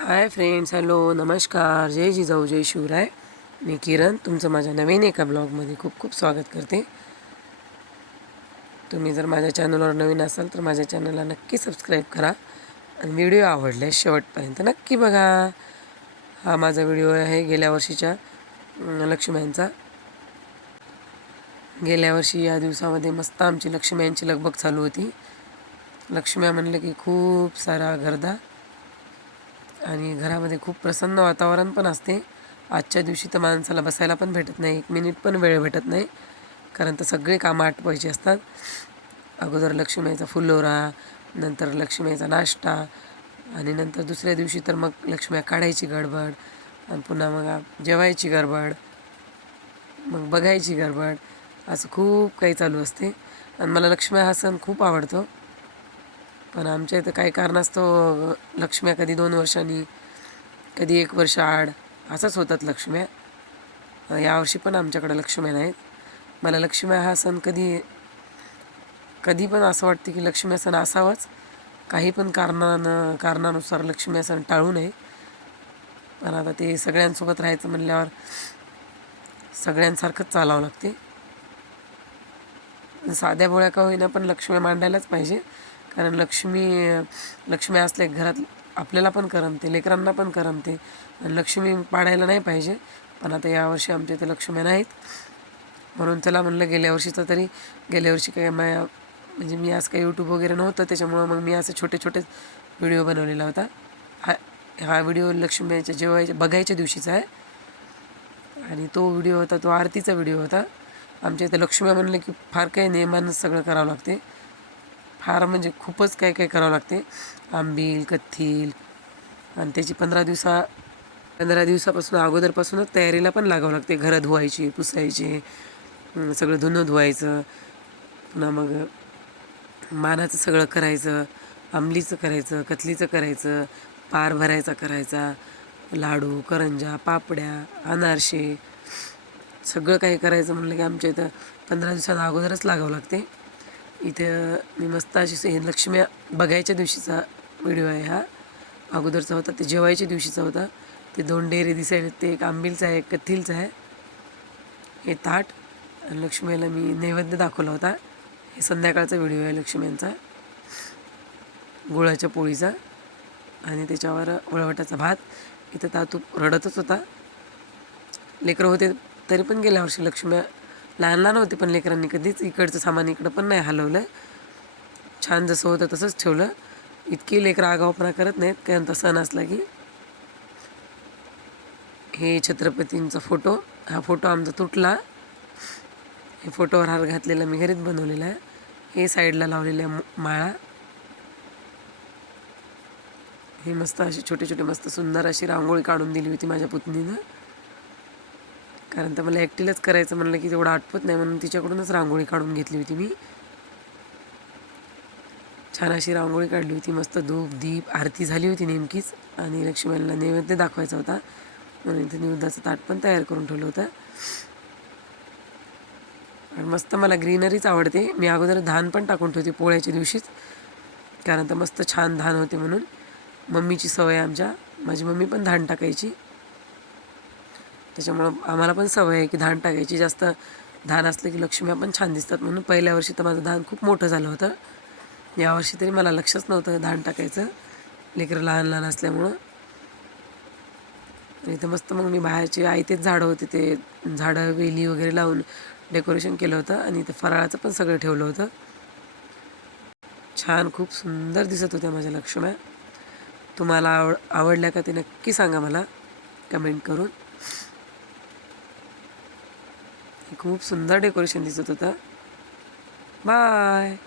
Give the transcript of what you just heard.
Hi friends hello नमस्कार. जय जिजाऊ जय शिवराय. मी किरण. तुमचं माझ्या नवीन एका ब्लॉगमध्ये खूप खूप स्वागत करते. तुम्ही जर माझ्या चॅनलवर नवीन असाल तर माझ्या चॅनलला नक्की सबस्क्राईब करा आणि व्हिडिओ आवडले शेवटपर्यंत नक्की बघा. हा माझा व्हिडिओ आहे गेल्या वर्षीच्या लक्ष्म्यांचा. गेल्या वर्षी या दिवसामध्ये मस्त आमची लक्ष्म्यांची लगबग चालू होती. लक्ष्म्या म्हणलं की खूप सारा गर्दा. आणि घरामध्ये खूप प्रसन्न वातावरण पण असते. आजच्या दिवशी तर माणसाला बसायला पण भेटत नाही. एक मिनिट पण वेळ भेटत नाही. कारण तर सगळे कामं आटवायची असतात. अगोदर लक्ष्मीचा फुलोरा नंतर लक्ष्मीचा नाश्ता आणि नंतर दुसऱ्या दिवशी तर मग लक्ष्म्या काढायची गडबड आणि पुन्हा मग जेवायची गडबड मग बघायची गडबड. असं खूप काही चालू असते. आणि मला लक्ष्म्या हा सण खूप आवडतो. पण आमच्या इथं काही कारणास्तव लक्ष्म्या कधी दोन वर्षांनी कधी एक वर्ष आड असंच होतात लक्ष्म्या. यावर्षी पण आमच्याकडं लक्ष्म्या नाहीत. मला लक्ष्म्या हा सण कधी कधी पण असं वाटतं की लक्ष्म्या सण असावाच. काही पण कारणानं कारणानुसार लक्ष्म्या सण टाळू नये. पण आता ते सगळ्यांसोबत राहायचं म्हणल्यावर सगळ्यांसारखंच चालावं लागते. साध्या भोळ्या का होईना पण लक्ष्मी मांडायलाच पाहिजे. कारण लक्ष्मी लक्ष्मी असल्या घरात आपल्याला पण करमते लेकरांना पण करमते. आणि लक्ष्मी पाडायला नाही पाहिजे. पण आता यावर्षी आमच्या इथे लक्ष्मी नाहीत. म्हणून त्याला म्हणलं गेल्या वर्षीचं तरी गेल्या वर्षी काय माया म्हणजे मी आज काही यूट्यूब वगैरे नव्हतं. त्याच्यामुळं मग मी असे छोटे छोटे व्हिडिओ बनवलेला होता. हा हा व्हिडिओ लक्ष्मीच्या जेवायच्या बघायच्या दिवशीचा आहे. आणि तो व्हिडिओ होता तो आरतीचा व्हिडिओ होता. आमच्या इथे लक्ष्मी म्हणलं की फार काही नियमानं सगळं करावं लागते. फार म्हणजे खूपच काय काय करावं लागते. आंबील कथील आणि त्याची पंधरा दिवसा पंधरा दिवसापासून अगोदरपासूनच तयारीला पण लागावं लागते. घरं धुवायची पुसायची सगळं धुणं धुवायचं. पुन्हा मग मानाचं सगळं करायचं आंबलीचं करायचं कथलीचं करायचं पार भरायचा करायचा लाडू करंजा पापड्या अनारसे सगळं काही करायचं म्हणलं की आमच्या इथं पंधरा दिवसांना अगोदरच लागावं लागते. इथं मी मस्त अशी हे लक्ष्मी बघायच्या दिवशीचा व्हिडिओ आहे हा. अगोदरचा होता ते जेवायच्या दिवशीचा होता. ते दोन डेरे दिसायला ते एक आंबीलचा आहे एक कथीलचा आहे. हे ताट. आणि लक्ष्मीला मी नैवेद्य दाखवला होता. हे संध्याकाळचा व्हिडिओ आहे लक्ष्मींचा गुळाच्या पोळीचा. आणि त्याच्यावर वळवटाचा भात. इथं तातू रडतच होता. लेकरं होते तरी पण गेल्या वर्षी लक्ष्म्या लहान लहान होते पण लेकरांनी कधीच इकडचं सामान इकडं पण नाही हलवलं. छान जसं होतं तसंच ठेवलं. इतकी लेकरं आगाऊपणा करत नाहीत त्यानंतर सण असला की. हे छत्रपतींचा फोटो हा फोटो आमचा तुटला. हे फोटोवर हार घातलेला मी घरीच बनवलेला आहे. हे साईडला लावलेल्या माळा. हे मस्त अशी छोटे छोटे मस्त सुंदर अशी रांगोळी काढून दिली होती माझ्या पुतणीनं. कारण तर मला एकटीलाच करायचं म्हणलं की तेवढं आठवत नाही म्हणून तिच्याकडूनच रांगोळी काढून घेतली होती मी. छान अशी रांगोळी काढली होती मस्त धूप दीप आरती झाली होती नेमकीच. आणि लक्ष्मीला नैवेद्य दाखवायचा होता. म्हणून इथे निवदाचं ताट पण तयार करून ठेवलं होतं. आणि मस्त मला ग्रीनरीच आवडते. मी अगोदर धान पण टाकून ठेवते पोळ्याच्या दिवशीच. कारण तर मस्त छान धान होते म्हणून. मम्मीची सवय आहे आमच्या. माझी मम्मी पण धान टाकायची. त्याच्यामुळं आम्हाला पण सवय आहे की धान टाकायची. जास्त धान असलं की लक्ष्म्या पण छान दिसतात. म्हणून पहिल्या वर्षी तर माझं धान खूप मोठं झालं होतं. यावर्षी तरी मला लक्षच नव्हतं धान टाकायचं. लेकरं लहान लहान असल्यामुळं. आणि इथं मस्त मग मी बाहेरचे आयतेच झाडं होते. ते झाडं वेली वगैरे लावून डेकोरेशन केलं होतं. आणि इथं फराळाचं पण सगळं ठेवलं होतं. छान खूप सुंदर दिसत होत्या माझ्या लक्ष्म्या. तुम्हाला आवड आवडल्या का ते नक्की सांगा मला. कमेंट करून हे खूप सुंदर डेकोरेशन दिसत होतं. बाय.